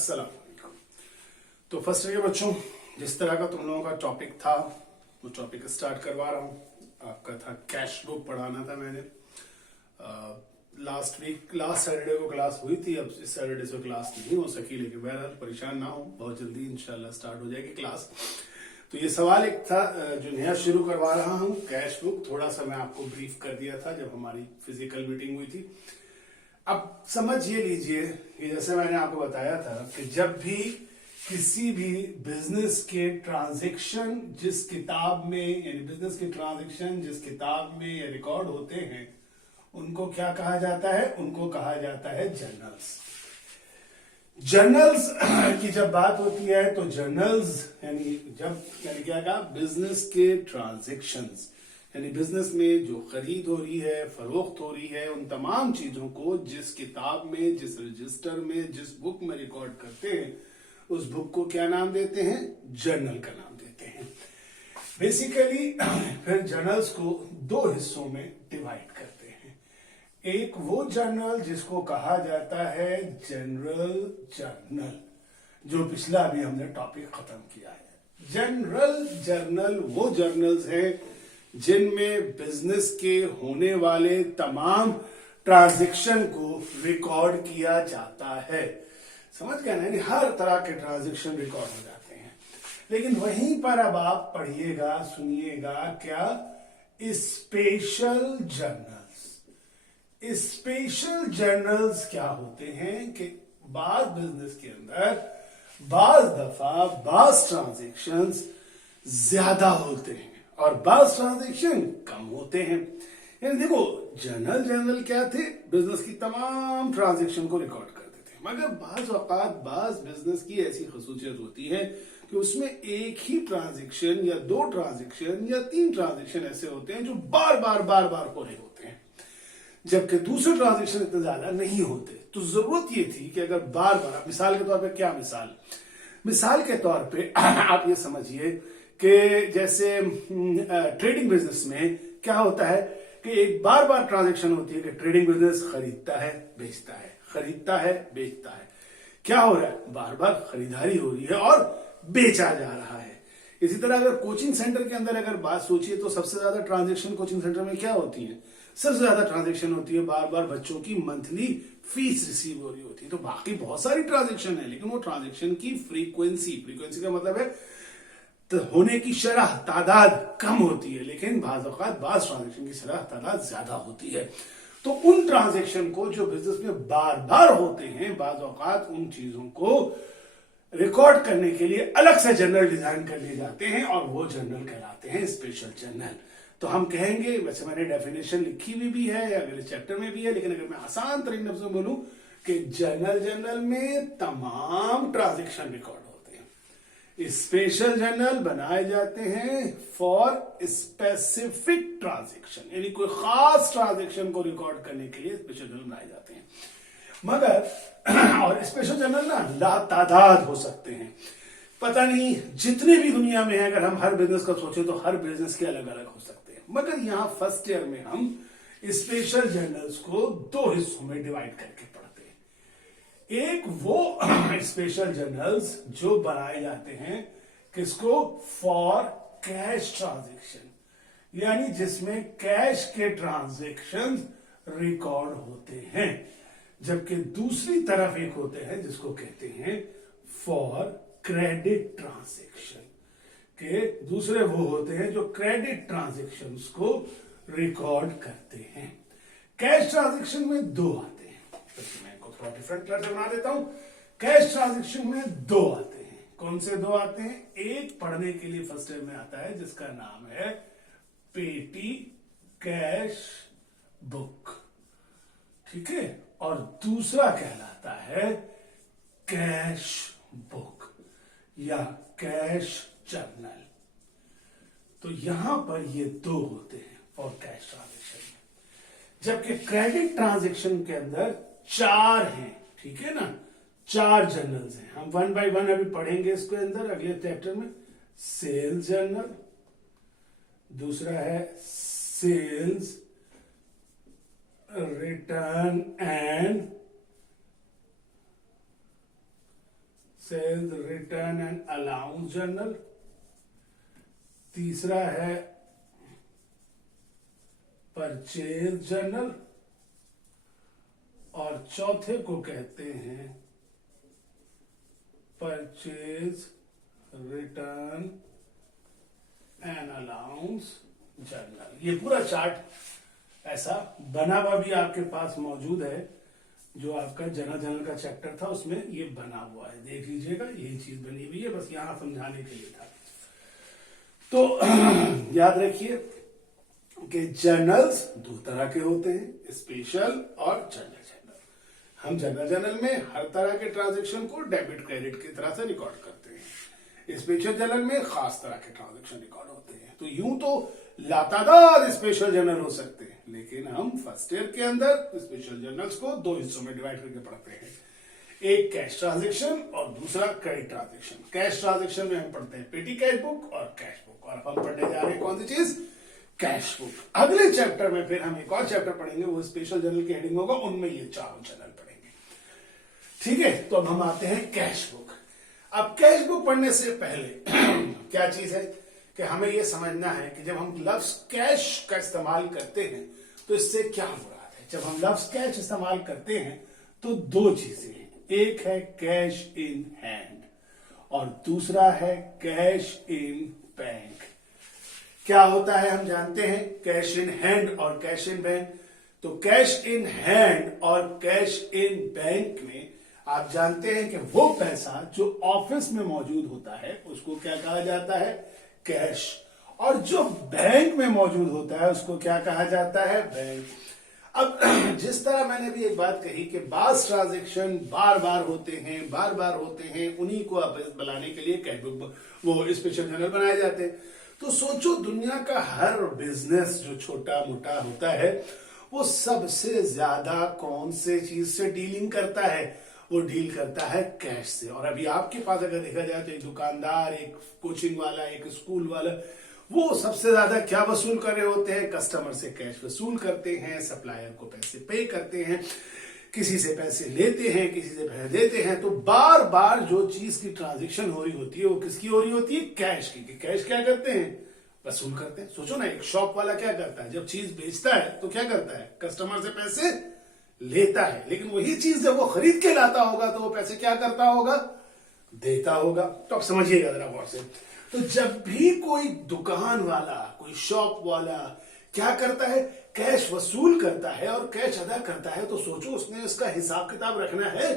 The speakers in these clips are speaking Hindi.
अस्सलाम वालेकुम। तो फर्स्ट ईयर के बच्चों, जिस तरह का तुम लोगों का टॉपिक था वो टॉपिक स्टार्ट करवा रहा हूँ। आपका था कैश बुक पढ़ाना था मैंने। लास्ट सैटरडे को क्लास हुई थी, अब इस सैटरडे से क्लास नहीं हो सकी, लेकिन बहरहाल परेशान ना हो, बहुत जल्दी इंशाल्लाह स्टार्ट हो जाएगी क्लास। तो ये सवाल एक था जो नया शुरू करवा रहा हूँ, कैश बुक। थोड़ा सा मैं आपको ब्रीफ कर दिया था जब हमारी फिजिकल मीटिंग हुई थी। अब समझ ये लीजिए कि जैसे मैंने आपको बताया था कि जब भी किसी भी बिजनेस के ट्रांजैक्शन जिस किताब में यानी बिजनेस के ट्रांजैक्शन जिस किताब में ये रिकॉर्ड होते हैं उनको क्या कहा जाता है? उनको कहा जाता है जर्नल्स। जर्नल्स की जब बात होती है तो जर्नल्स यानी क्या कहा, बिजनेस के ट्रांजैक्शंस यानी बिजनेस में जो खरीद हो रही है, फरोख्त हो रही है, उन तमाम चीजों को जिस किताब में, जिस रजिस्टर में, जिस बुक में रिकॉर्ड करते हैं, उस बुक को क्या नाम देते हैं? जर्नल का नाम देते हैं। बेसिकली फिर जर्नल्स को दो हिस्सों में डिवाइड करते हैं। एक वो जर्नल जिसको कहा जाता है जनरल जर्नल, जो पिछला अभी हमने टॉपिक खत्म किया है। जनरल जर्नल वो जर्नल्स हैं जिनमें बिजनेस के होने वाले तमाम ट्रांजैक्शन को रिकॉर्ड किया जाता है। समझ गए ना? यानी हर तरह के ट्रांजैक्शन रिकॉर्ड हो जाते हैं। लेकिन वहीं पर अब आप पढ़िएगा, सुनिएगा क्या? Special journals. स्पेशल जर्नल्स क्या होते हैं कि बाद बिजनेस के अंदर बाज दफा बाज ट्रांजैक्शंस ज्यादा होते हैं और बाज ट्रांजैक्शन कम होते हैं। यानी देखो, जर्नल क्या थे? बिजनेस की तमाम ट्रांजैक्शन को रिकॉर्ड करते थे। मगर बाज औकात बाज बिजनेस की ऐसी खसूसियत होती है कि उसमें एक ही ट्रांजैक्शन या दो ट्रांजैक्शन या तीन ट्रांजैक्शन ऐसे होते हैं जो बार बार हो रहे होते हैं, जबकि दूसरे ट्रांजैक्शन इतने ज्यादा नहीं होते। तो जरूरत ये थी कि अगर बार बार, मिसाल के तौर पे क्या मिसाल के तौर पे आप ये समझिए कि जैसे ट्रेडिंग बिजनेस में क्या होता है कि एक बार बार ट्रांजैक्शन होती है कि ट्रेडिंग बिजनेस खरीदता है बेचता है, खरीदता है बेचता है। क्या हो रहा है? बार बार खरीदारी हो रही है और बेचा जा रहा है। इसी तरह अगर कोचिंग सेंटर के अंदर अगर बात सोचिए तो सबसे ज्यादा ट्रांजैक्शन कोचिंग सेंटर में क्या होती है? सबसे ज्यादा ट्रांजैक्शन होती है बार बार बच्चों की मंथली फीस रिसीव हो रही होती है। तो बाकी बहुत सारी ट्रांजैक्शन है, लेकिन वो ट्रांजैक्शन की फ्रीक्वेंसी का मतलब है तो होने की शरह तादाद कम होती है, लेकिन बाज ट्रांजैक्शन की शरह तादाद ज्यादा होती है। तो उन ट्रांजैक्शन को जो बिजनेस में बार बार होते हैं, बाज औकात उन चीजों को रिकॉर्ड करने के लिए अलग से जर्नल डिजाइन कर लिए जाते हैं और वो जर्नल कहलाते हैं स्पेशल जर्नल। तो हम कहेंगे, वैसे मैंने डेफिनेशन लिखी हुई भी है, अगले चैप्टर में भी है, लेकिन अगर मैं आसान तरीके लफ्जों में बोलूं कि जर्नल में तमाम ट्रांजैक्शन रिकॉर्ड होते हैं। स्पेशल जर्नल बनाए जाते हैं फॉर स्पेसिफिक ट्रांजैक्शन, यानी कोई खास ट्रांजैक्शन को रिकॉर्ड करने के लिए स्पेशल जर्नल बनाए जाते हैं। मगर और स्पेशल जर्नल ना लातादाद हो सकते हैं, पता नहीं जितने भी दुनिया में है, अगर हम हर बिजनेस का सोचें तो हर बिजनेस के अलग अलग हो सकते हैं। मगर यहां फर्स्ट ईयर में हम स्पेशल जर्नल्स को दो हिस्सों में डिवाइड करके पढ़ते हैं। एक वो स्पेशल जर्नल्स जो बनाए जाते हैं किसको? फॉर कैश ट्रांजैक्शन, यानी जिसमें कैश के ट्रांजैक्शन रिकॉर्ड होते हैं। जबकि दूसरी तरफ एक होते हैं जिसको कहते हैं फॉर क्रेडिट ट्रांजैक्शन, के दूसरे वो होते हैं जो क्रेडिट ट्रांजैक्शंस को रिकॉर्ड करते हैं। कैश ट्रांजैक्शन में दो आते हैं, तो मैं इनको थोड़ा डिफरेंट कलर से बना देता हूं। कैश ट्रांजैक्शन में दो आते हैं। कौन से दो आते हैं? एक पढ़ने के लिए फर्स्ट ईयर में आता है जिसका नाम है पेटी कैश बुक, ठीक है, और दूसरा कहलाता है कैश बुक या कैश जर्नल। तो यहां पर ये दो होते हैं फॉर कैश ट्रांजैक्शन में, जबकि क्रेडिट ट्रांजैक्शन के अंदर चार हैं, ठीक है ना, चार जर्नल्स हैं। हम वन बाय वन अभी पढ़ेंगे इसके अंदर अगले चैप्टर में। सेल्स जर्नल, दूसरा है sales return and sales return and allowance journal, तीसरा है परचेज जर्नल, और चौथे को कहते हैं purchase return and allowance journal. ये पूरा चार्ट ऐसा बना हुआ भी आपके पास मौजूद है, जो आपका जनरल का चैप्टर था उसमें ये बना हुआ है, देख लीजिएगा, यही चीज बनी हुई है, बस यहां समझाने के लिए था। तो याद रखिए कि जर्नल्स दो तरह के होते हैं, स्पेशल और जनरल जर्नल। हम जनरल जर्नल में हर तरह के ट्रांजेक्शन को डेबिट क्रेडिट की तरह से रिकॉर्ड करते हैं, स्पेशल जर्नल में खास तरह के ट्रांजेक्शन रिकॉर्ड होते हैं। तो यूं तो लातादार स्पेशल जर्नल हो सकते हैं, लेकिन हम फर्स्ट ईयर के अंदर स्पेशल जर्नल्स को दो हिस्सों में डिवाइड करके पढ़ते हैं, एक कैश ट्रांजेक्शन और दूसरा क्रेडिट ट्रांजेक्शन। कैश ट्रांजेक्शन में हम पढ़ते हैं पेटी कैश बुक और कैश बुक, और हम पढ़ने जा रहे हैं कौन सी चीज, कैश बुक। अगले चैप्टर में फिर हम एक और चैप्टर पढ़ेंगे, वो स्पेशल जर्नल की हेडिंग होगा, उनमें ये चारों जर्नल पढ़ेंगे। ठीक है, तो अब हम आते हैं कैश बुक। अब कैश बुक पढ़ने से पहले क्या चीज है कि हमें यह समझना है कि जब हम लफ्ज कैश का इस्तेमाल करते हैं तो इससे क्या मुराद है। जब हम लफ्ज कैश इस्तेमाल करते हैं तो दो चीजें हैं, एक है कैश इन हैंड और दूसरा है कैश इन बैंक। क्या होता है हम जानते हैं, कैश इन हैंड और कैश इन बैंक। तो कैश इन हैंड और कैश इन बैंक में आप जानते हैं कि वो पैसा जो ऑफिस में मौजूद होता है उसको क्या कहा जाता है, कैश, और जो बैंक में मौजूद होता है उसको क्या कहा जाता है, बैंक। अब जिस तरह मैंने भी एक बात कही कि बास ट्रांजेक्शन बार बार होते हैं, उन्हीं को आप बनाने के लिए कैश बुक वो स्पेशल जर्नल बनाए जाते हैं। तो सोचो दुनिया का हर बिजनेस जो छोटा मोटा होता है वो सबसे ज्यादा कौन से चीज से डीलिंग करता है, वो डील करता है कैश से। और अभी आपके पास अगर देखा जाए तो एक दुकानदार, एक कोचिंग वाला, एक स्कूल वाला, वो सबसे ज्यादा क्या वसूल कर रहे होते हैं, कस्टमर से कैश वसूल करते हैं, सप्लायर को पैसे पे करते हैं, किसी से पैसे लेते हैं, किसी से पैसे देते हैं। तो बार बार जो चीज की ट्रांजेक्शन हो रही होती है वो किसकी हो रही होती है, कैश की। कैश क्या करते हैं, वसूल करते हैं। सोचो ना, एक शॉप वाला क्या करता है, जब चीज बेचता है तो क्या करता है, कस्टमर से पैसे लेता है, लेकिन वही चीज जब वो खरीद के लाता होगा तो वो पैसे क्या करता होगा, देता होगा। तो अब समझिएगा जरा गौर से। तो जब भी कोई दुकान वाला, कोई शॉप वाला क्या करता है, कैश वसूल करता है और कैश अदा करता है, तो सोचो उसने इसका हिसाब किताब रखना है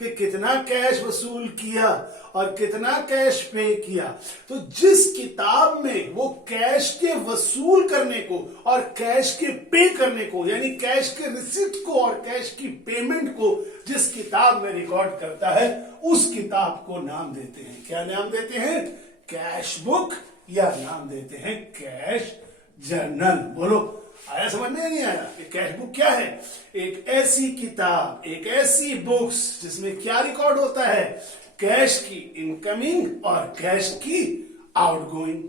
कि कितना कैश वसूल किया और कितना कैश पे किया। तो जिस किताब में वो कैश के वसूल करने को और कैश के पे करने को, यानी कैश के रिसिप्ट को और कैश की पेमेंट को जिस किताब में रिकॉर्ड करता है, उस किताब को नाम देते हैं, क्या नाम देते हैं, कैश बुक, या नाम देते हैं कैश जर्नल। बोलो, आया समझ में नहीं आया कि कैश बुक क्या है, एक ऐसी किताब, एक ऐसी बुक्स जिसमें क्या रिकॉर्ड होता है, कैश की इनकमिंग और कैश की आउटगोइंग।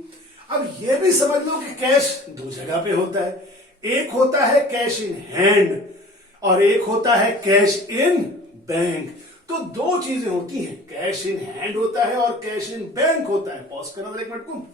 अब यह भी समझ लो कि कैश दो जगह पे होता है, एक होता है कैश इन हैंड और एक होता है कैश इन बैंक। तो दो चीजें होती हैं, कैश इन हैंड होता है और कैश इन बैंक होता है। पॉज करना एक मिनट को।